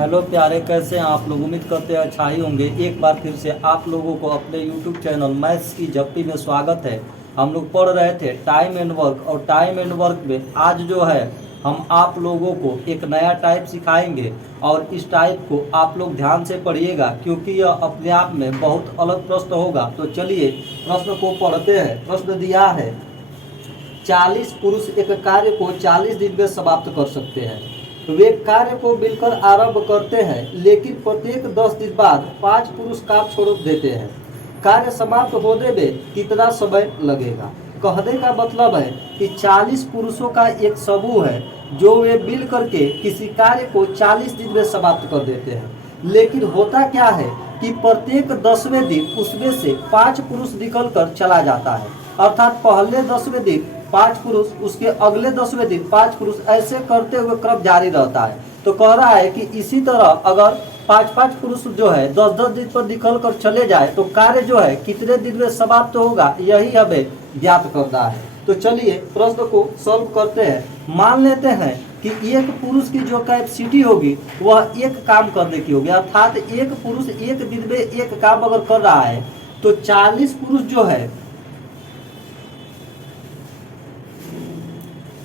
Hello प्यारे, कैसे हैं आप लोग। उम्मीद करते हैं अच्छा ही होंगे। एक बार फिर से आप लोगों को अपने यूट्यूब चैनल मैथ्स की झप्पी में स्वागत है। हम लोग पढ़ रहे थे टाइम एंड वर्क, और टाइम एंड वर्क में आज जो है हम आप लोगों को एक नया टाइप सिखाएंगे। और इस टाइप को आप लोग ध्यान से पढ़िएगा, क्योंकि यह अपने आप में बहुत अलग प्रश्न होगा। तो चलिए प्रश्न को पढ़ते हैं। प्रश्न दिया है 40 पुरुष एक कार्य को 40 दिन में समाप्त कर सकते हैं। वे कार्य को मिलकर आरंभ करते हैं, लेकिन प्रत्येक 10 दिन बाद 5 पुरुष काम छोड़ देते हैं। कार्य समाप्त होने में कितना समय लगेगा। कहने का मतलब है कि 40 पुरुषों का एक समूह है जो वे मिल करके किसी कार्य को 40 दिन में समाप्त कर देते हैं। लेकिन होता क्या है कि प्रत्येक 10वें दिन उसमें से 5 पुरुष निकल कर चला जाता है। अर्थात पहले 10वें दिन 5 पुरुष, उसके अगले 10वें दिन 5 पुरुष, ऐसे करते हुए क्रम जारी रहता है। तो कह रहा है कि इसी तरह अगर 5-5 पुरुष जो है 10-10 दिन पर निकल कर चले जाए तो कार्य जो है कितने दिन में समाप्त होगा, यही हमें ज्ञात करना है। तो चलिए प्रश्न को सॉल्व करते हैं। मान लेते हैं कि एक पुरुष की जो कैपेसिटी होगी वह एक काम करने की होगी। अर्थात एक पुरुष एक दिन में एक काम अगर कर रहा है तो 40 पुरुष जो है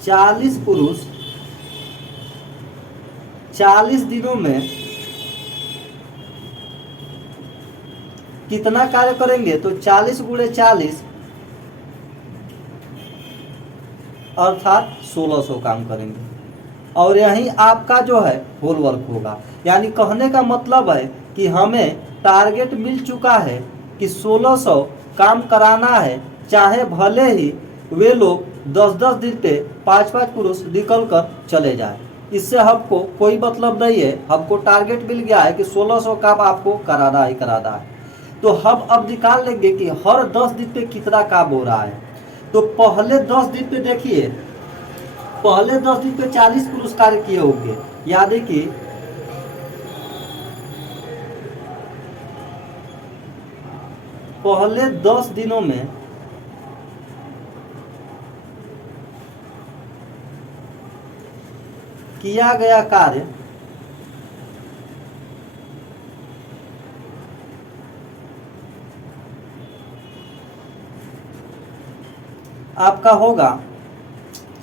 40 पुरुष 40 दिनों में कितना कार्य करेंगे। तो 40 गुणे 40 अर्थात 1600 काम करेंगे। और यही आपका जो है होल वर्क होगा। यानी कहने का मतलब है कि हमें टारगेट मिल चुका है कि 1600 काम कराना है, चाहे भले ही वे लोग 10-10 दिन पे 5-5 पुरुष निकल कर चले जाए। इससे हमको कोई मतलब नहीं है। हमको टारगेट मिल गया है कि 1600 काम आपको कराना ही कराना है। तो हम अब निकाल लेंगे कि हर 10 दिन पे कितना काम हो रहा है। तो पहले 10 दिन पे देखिए, पहले 10 दिन पे 40 पुरुष कार्य किए होंगे। यानी कि पहले 10 दिनों में किया गया कार्य आपका होगा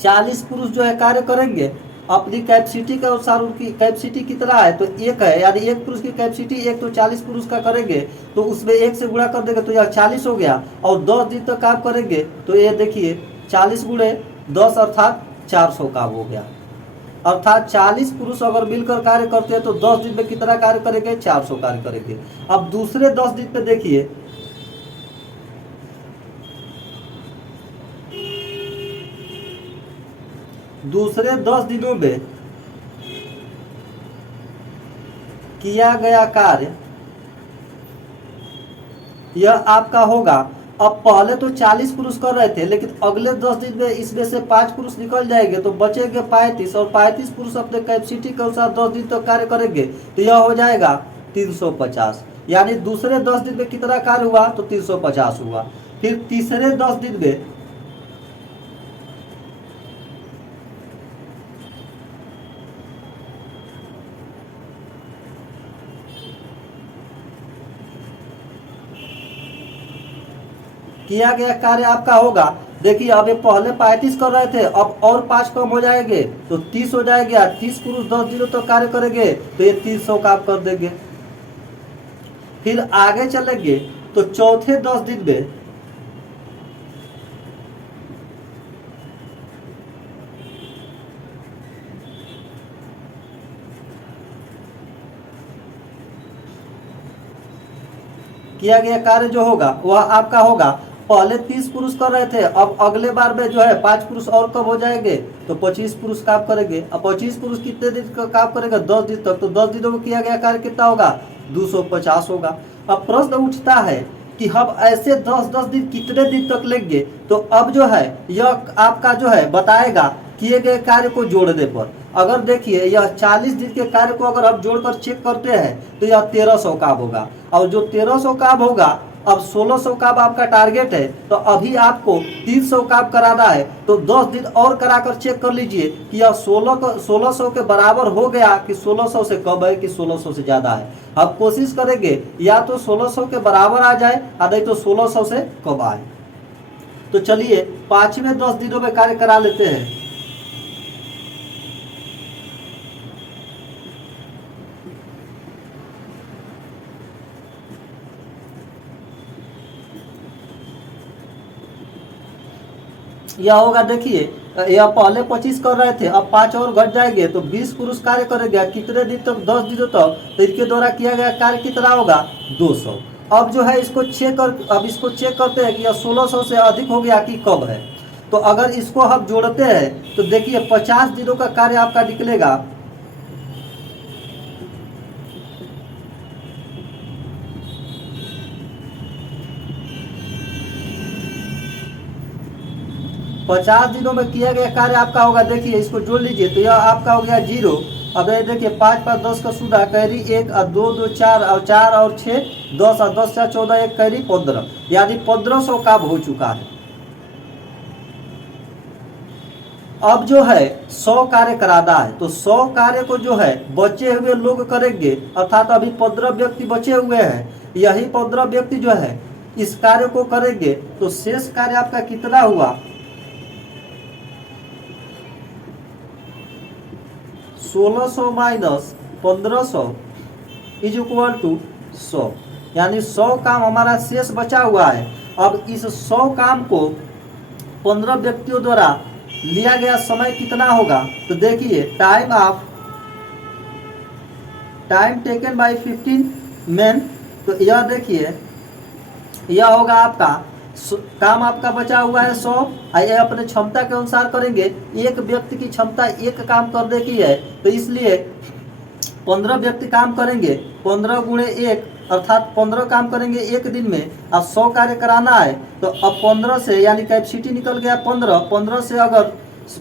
40 पुरुष जो है कार्य करेंगे अपनी कैपेसिटी के अनुसार। उनकी कैपेसिटी कितना है तो एक है, यानी एक पुरुष की कैपेसिटी एक, तो 40 पुरुष का करेंगे तो उसमें एक से गुणा कर देंगे तो यह 40 हो गया। और 10 दिन तक काम करेंगे तो ये देखिए 40 गुणे 10 अर्थात 400 काम हो गया। अर्थात 40 पुरुष अगर मिलकर कार्य करते हैं तो 10 दिन में कितना कार्य करेंगे, 400 कार्य करेंगे। अब दूसरे 10 दिन पे देखिए, दूसरे 10 दिनों में किया गया कार्य यह आपका होगा। अब पहले तो 40 पुरुष कर रहे थे, लेकिन अगले 10 दिन में इसमें से 5 पुरुष निकल जाएंगे तो बचेंगे 35, और 35 पुरुष अपने कैपेसिटी के अनुसार 10 दिन तक कार्य करेंगे तो यह हो जाएगा 350। यानी दूसरे 10 दिन में कितना कार्य हुआ तो 350 हुआ। फिर तीसरे 10 दिन में किया गया कार्य आपका होगा। देखिए अब ये पहले 35 कर रहे थे, अब और 5 कम हो जाएंगे तो 30 हो जाएगा। 30 पुरुष 10 दिनों तक कार्य करेंगे तो ये 300 काम कर देंगे। फिर आगे चलेंगे तो चौथे 10 दिन में किया गया कार्य जो होगा वह आपका होगा। पहले 30 पुरुष कर रहे थे, अब अगले बार में जो है 5 पुरुष और कम हो जाएंगे तो 25 पुरुष काम करेंगे। अब 25 पुरुष कितने दिन का काम करेगा, 10 दिन तक। तो 10 दिनों में किया गया कार्य कितना होगा, 250 होगा। अब प्रश्न उठता है कि हम ऐसे 10-10 दिन कितने दिन तक लेंगे। तो अब जो है यह आपका जो है बताएगा किए गए कार्य को जोड़ने पर। अगर देखिए यह 40 दिन के कार्य को अगर हम जोड़कर चेक करते हैं तो यह 1300 काम होगा। और जो 1300 काम होगा अब 1600 का आपका टारगेट है, तो अभी आपको 300 का कराना है, तो 10 दिन और कराकर चेक कर लीजिए कि यह 1600 के बराबर हो गया कि 1600 से कम है कि 1600 से ज़्यादा है। अब कोशिश करेंगे या तो 1600 के बराबर आ जाए या नहीं तो 1600 से कम आए। तो चलिए 5वें 10 दिनों में कार्य करा लेते हैं। यह होगा, देखिए यह पहले 25 कर रहे थे, अब 5 और घट जाएंगे तो 20 पुरुष कार्य करेंगे। कितने दिन तक? 10 दिनों तक। तो इनके द्वारा किया गया कार्य कितना होगा? 200। अब जो है इसको चेक करते हैं कि यह 1600 से अधिक हो गया कि कम है। तो अगर इसको हम जोड़ते हैं तो देखिए 50 दिनों का कार्य आपका निकलेगा। पचास दिनों में किया गया कार्य आपका होगा, देखिए इसको जोड़ लीजिए तो यह आपका हो गया 0। अब ये देखिए 5 5 10 का सूदा, कैरी 1 और 2 2 4 और 4 और 6 10 और 10 4 14 1 कैरी 15, यानी 1500 काम हो चुका है। अब जो है 100 कार्य कराना है, तो 100 कार्य को जो है बचे हुए लोग करेंगे, अर्थात अभी 15 व्यक्ति बचे हुए हैं। यही 15 व्यक्ति जो है इस कार्य को करेंगे, तो शेष कार्य आपका कितना हुआ? 1600 माइनस 1500 इज इक्वल टू 100, यानी 100 काम हमारा शेष बचा हुआ है। अब इस 100 काम को 15 व्यक्तियों द्वारा लिया गया समय कितना होगा? तो देखिए टाइम टेकन बाय 15 मैन, तो यह देखिए यह होगा आपका काम आपका बचा हुआ है 100। ये अपने क्षमता के अनुसार करेंगे। एक व्यक्ति की क्षमता एक काम करने की है, तो इसलिए 15 व्यक्ति काम करेंगे, 15 गुणे 1 अर्थात 15 काम करेंगे एक दिन में। अब 100 कार्य कराना है, तो अब 15 से यानी कैपेसिटी निकल गया 15 से अगर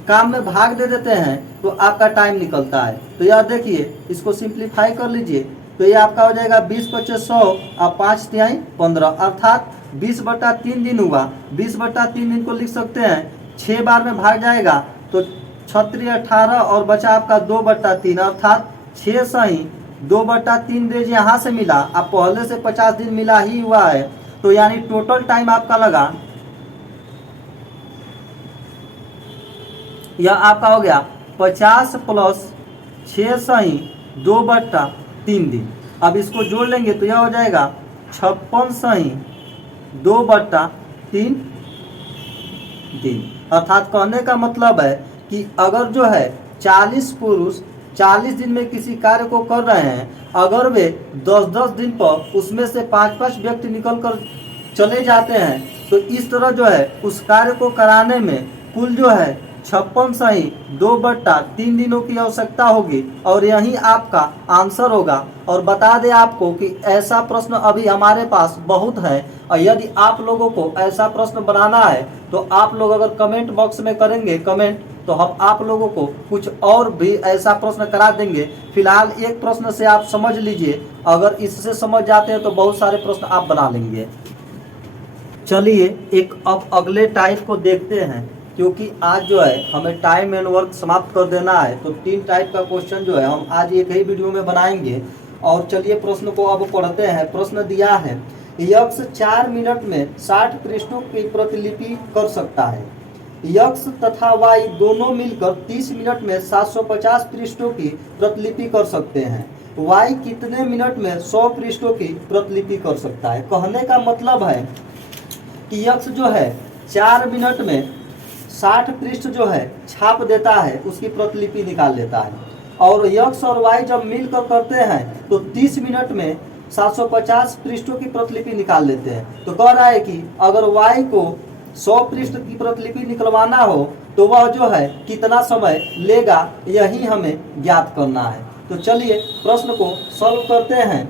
काम में भाग दे देते हैं तो आपका टाइम निकलता है। तो यह देखिए इसको सिंप्लीफाई कर लीजिए, तो ये आपका हो जाएगा 20 25 100 और 5 तिहाई 15, अर्थात 20/3 दिन हुआ। 20/3 दिन को लिख सकते हैं 6 बार में भाग जाएगा तो 36 18 और बचा आपका 2/3, अर्थात 6 सही 2/3 डेज यहाँ से मिला। अब पहले से 50 दिन मिला ही हुआ है, तो यानी टोटल टाइम आपका लगा, यह आपका हो गया 50 + 6 सही 2/3 दिन। अब इसको जोड़ लेंगे तो यह हो जाएगा 56 सही 2/3 दिन। अर्थात कहने का मतलब है कि अगर जो है 40 पुरुष 40 दिन में किसी कार्य को कर रहे हैं, अगर वे 10-10 दिन पर उसमें से 5-5 व्यक्ति निकल कर चले जाते हैं, तो इस तरह जो है उस कार्य को कराने में कुल जो है 56 सही 2/3 दिनों की आवश्यकता होगी, और यही आपका आंसर होगा। और बता दें आपको कि ऐसा प्रश्न अभी हमारे पास बहुत है, और यदि आप लोगों को ऐसा प्रश्न बनाना है तो आप लोग अगर कमेंट बॉक्स में करेंगे कमेंट, तो हम आप लोगों को कुछ और भी ऐसा प्रश्न करा देंगे। फिलहाल एक प्रश्न से आप समझ लीजिए, अगर इससे समझ जाते हैं तो बहुत सारे प्रश्न आप बना लेंगे। चलिए एक अब अगले टाइप को देखते हैं, क्योंकि आज जो है हमें टाइम एंड वर्क समाप्त कर देना है, तो 3 टाइप का क्वेश्चन जो है हम आज एक ही वीडियो में बनाएंगे। और चलिए प्रश्न को अब पढ़ते हैं। प्रश्न दिया है, यक्ष 4 मिनट में 60 पृष्ठों की प्रतिलिपि कर सकता है। यक्ष तथा वाई दोनों मिलकर 30 मिनट में 750 पृष्ठों की प्रतिलिपि कर सकते हैं। वाई कितने मिनट में 100 पृष्ठों की प्रतिलिपि कर सकता है? कहने का मतलब है कि यक्ष जो है 4 मिनट में 60 पृष्ठ जो है छाप देता है, उसकी प्रतिलिपि निकाल लेता है। और यक्ष और वाई जब मिलकर करते हैं तो 30 मिनट में 750 पृष्ठों की प्रतिलिपि निकाल लेते हैं। तो कह रहा है कि अगर वाई को 100 पृष्ठ की प्रतिलिपि निकलवाना हो तो वह जो है कितना समय लेगा, यही हमें ज्ञात करना है। तो चलिए प्रश्न को सॉल्व करते हैं।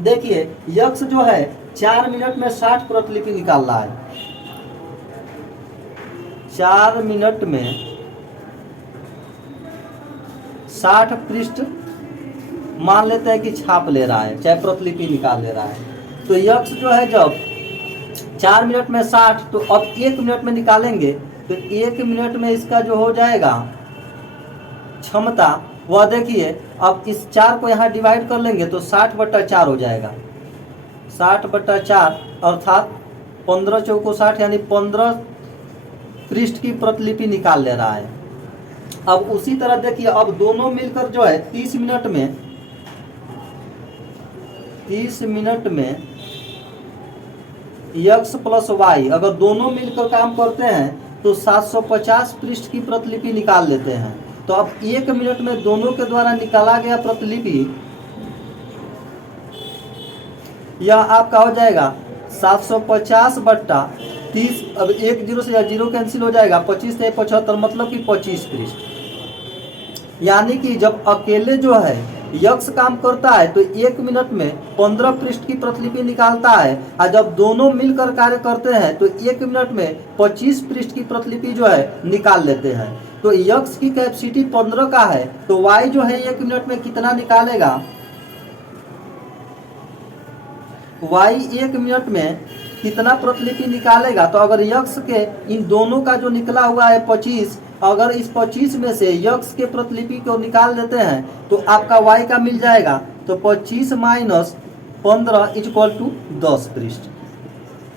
देखिए यक्ष जो है 4 मिनट में 60 प्रतिलिपि निकाल रहा है। 4 मिनट में 60 पृष्ठ मान लेते हैं कि छाप ले रहा है, चाहे प्रतिलिपि निकाल ले रहा है। तो यक्ष जो है जब 4 मिनट में 60, तो अब 1 मिनट में निकालेंगे तो 1 मिनट में इसका जो हो जाएगा क्षमता, वह देखिए अब इस 4 को यहाँ डिवाइड कर लेंगे तो 60/4 हो जाएगा। 60/4 अर्थात 15 चौको 60 यानी 15 पृष्ठ की प्रतिलिपि निकाल ले रहा है। अब उसी तरह देखिए अब दोनों मिलकर जो है 30 मिनट में x प्लस y अगर दोनों मिलकर काम करते हैं तो 750 पृष्ठ की प्रतिलिपि निकाल लेते हैं। तो अब 1 मिनट में दोनों के द्वारा निकाला गया प्रतिलिपि यह आपका हो जाएगा 750/30। अब 1 जीरो से या जीरो कैंसिल हो जाएगा, 25 से 75 मतलब कि 25 पृष्ठ। यानी कि जब अकेले जो है यक्ष काम करता है तो 1 मिनट में 15 पृष्ठ की प्रतिलिपि निकालता है, और जब दोनों मिलकर कार्य करते हैं तो 1 मिनट में 25 पृष्ठ की प्रतिलिपि जो है निकाल लेते हैं। तो यक्ष की कैपेसिटी 15 का है, तो y जो है 1 मिनट में कितना निकालेगा, y 1 मिनट में कितना प्रतिलिपि निकालेगा। तो अगर यक्ष के इन दोनों का जो निकला हुआ है 25, अगर इस 25 में से यक्ष के प्रतिलिपि को निकाल देते हैं तो आपका y का मिल जाएगा। तो 25 माइनस 15 = 10 पृष्ठ।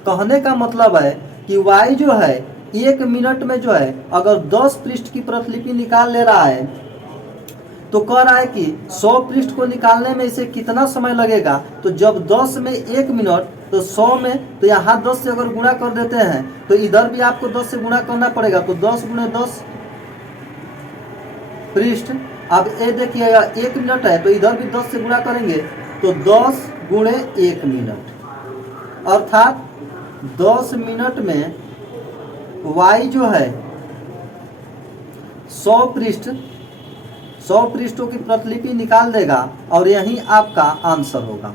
कहने का मतलब है कि y जो है 1 मिनट में जो है अगर 10 पृष्ठ की प्रतिलिपि निकाल ले रहा है तो कह रहा है कि 100 पृष्ठ को निकालने में इसे कितना समय लगेगा। तो जब 10 में 1 मिनट तो 100 में, तो यहाँ 10 से अगर गुणा कर देते हैं तो इधर भी आपको 10 से गुणा करना पड़ेगा। तो 10 × 10 पृष्ठ। अब ये देखिए 1 मिनट है तो इधर भी 10 से गुणा करेंगे तो 10 × 1 मिनट, अर्थात 10 मिनट में y जो है 100 पृष्ठों की प्रतिलिपि निकाल देगा और यही आपका आंसर होगा।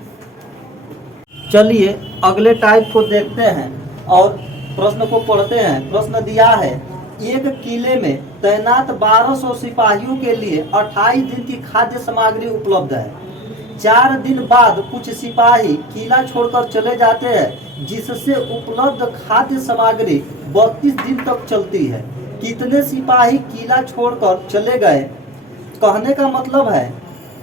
चलिए अगले टाइप को देखते हैं और प्रश्न को पढ़ते हैं। प्रश्न दिया है, एक किले में तैनात 1200 सिपाहियों के लिए 28 दिन की खाद्य सामग्री उपलब्ध है। 4 दिन बाद कुछ सिपाही किला छोड़कर चले जाते हैं, जिससे उपलब्ध खाद्य सामग्री 32 दिन तक चलती है। कितने सिपाही किला छोड़कर चले गए। कहने का मतलब है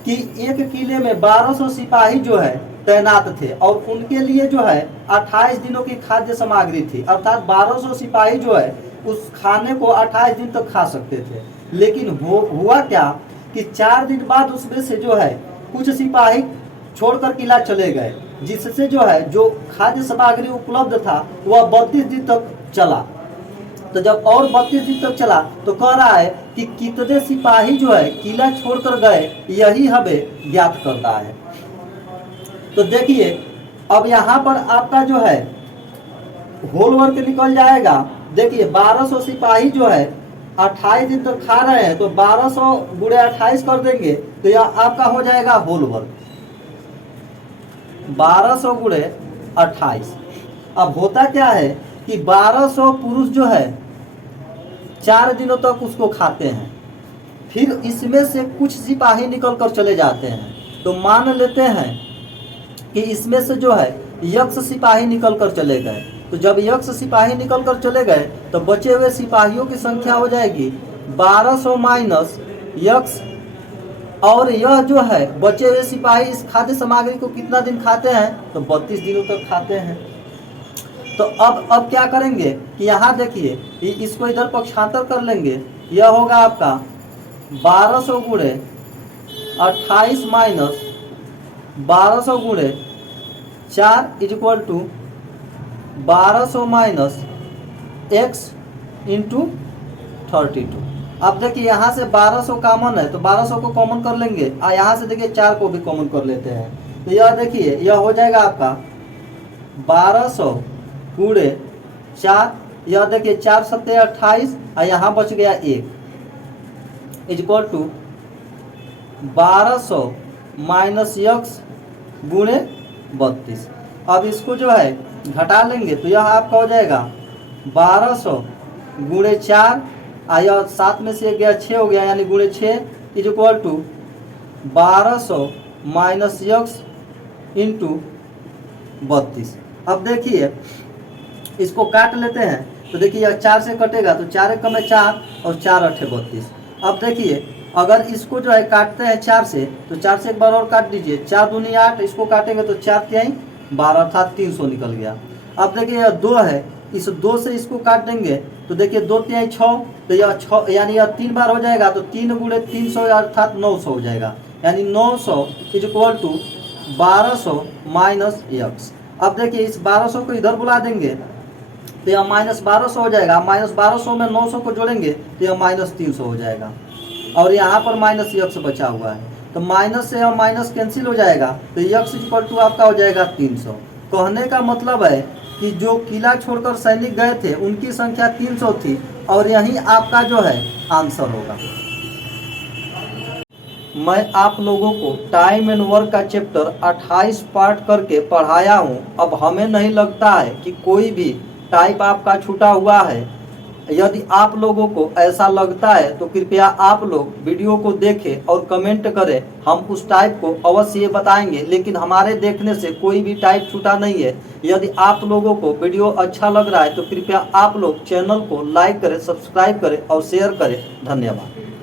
कि एक किले में 1200 सिपाही जो है तैनात थे और उनके लिए जो है 28 दिनों की खाद्य सामग्री थी, अर्थात 1200 सिपाही जो है उस खाने को 28 दिन तक खा सकते थे। लेकिन हुआ क्या कि 4 दिन बाद उसमें से जो है कुछ सिपाही छोड़कर किला चले गए, जिससे जो है जो खाद्य सामग्री उपलब्ध था वह 32 दिन तक चला। तो जब और 32 दिन तक चला तो कह रहा है कि कितने सिपाही जो है किला छोड़कर गए, यही हमें ज्ञात करता है। तो देखिए अब यहाँ पर आपका जो है होल वर्क निकल जाएगा। देखिए 1200 सिपाही जो है 28 दिन तक खा रहे हैं, तो 1200 × 28 कर देंगे तो यह आपका हो जाएगा होल वर्क 1200 × 28। अब होता क्या है कि 1200 पुरुष जो है 4 दिनों तक उसको खाते हैं, फिर इसमें से कुछ सिपाही निकल कर चले जाते हैं। तो मान लेते हैं कि इसमें से जो है यक्ष सिपाही निकल कर चले गए। तो जब यक्ष सिपाही निकल कर चले गए तो बचे हुए सिपाहियों की संख्या हो जाएगी 1200 माइनस यक्ष, और यह जो है बचे हुए सिपाही इस खाद्य सामग्री को कितना दिन खाते हैं, तो 32 दिनों तक खाते हैं। तो अब क्या करेंगे कि यहाँ देखिए इसको इधर पक्षांतर कर लेंगे। यह होगा आपका 1200 × 28 माइनस 1200 × 4 = 1200 माइनस x × 32। अब देखिए यहाँ से 1200 कॉमन है तो 1200 को कॉमन कर लेंगे, और यहाँ से देखिए 4 को भी कॉमन कर लेते हैं। तो यह देखिए यह हो जाएगा आपका 1200 × 4, यह देखिए 4 × 7 = 28, और यहाँ बच गया 1 = 1200 माइनस x × 32। अब इसको जो है घटा लेंगे तो यह आपका हो जाएगा 1200 × 4, यह 7 में से गया 6 हो गया, यानी × 6 = 1200 माइनस x × 32। अब देखिए इसको काट लेते हैं तो देखिए यह 4 से कटेगा तो 4 एक में 4 और 4 अठे 32। अब देखिए अगर इसको जो है काटते हैं 4 से तो 4 से एक बार और काट दीजिए, 4 दूनी 8, इसको काटेंगे तो 4 तिहाई 12 अर्थात 300 निकल गया। अब देखिए यह 2 है, इस 2 से इसको काट देंगे तो देखिए 2 तिहाई 6, तो यह 6 यानी यह 3 बार हो जाएगा तो 3 गुणे 300 अर्थात 900 हो जाएगा, यानी 900 is equal to 1200 minus x। अब देखिए इस 1200 को इधर बुला देंगे तो यह माइनस 1200 हो जाएगा, माइनस 1200 में 900 को जोड़ेंगे तो यह माइनस 300 हो जाएगा, और यहाँ पर माइनस x बचा हुआ है तो माइनस से यह माइनस कैंसिल हो जाएगा तो x इक्वल टू आपका हो जाएगा 300। कहने का मतलब है कि जो किला छोड़कर सैनिक गए थे उनकी संख्या 300 थी और यही आपका जो है आंसर होगा। मैं आप लोगों को टाइम एंड वर्क का चैप्टर 28 पार्ट करके पढ़ाया हूं। अब हमें नहीं लगता है कि कोई भी टाइप आपका छूटा हुआ है। यदि आप लोगों को ऐसा लगता है तो कृपया आप लोग वीडियो को देखें और कमेंट करें, हम उस टाइप को अवश्य बताएंगे, लेकिन हमारे देखने से कोई भी टाइप छूटा नहीं है। यदि आप लोगों को वीडियो अच्छा लग रहा है तो कृपया आप लोग चैनल को लाइक करें, सब्सक्राइब करें और शेयर करें। धन्यवाद।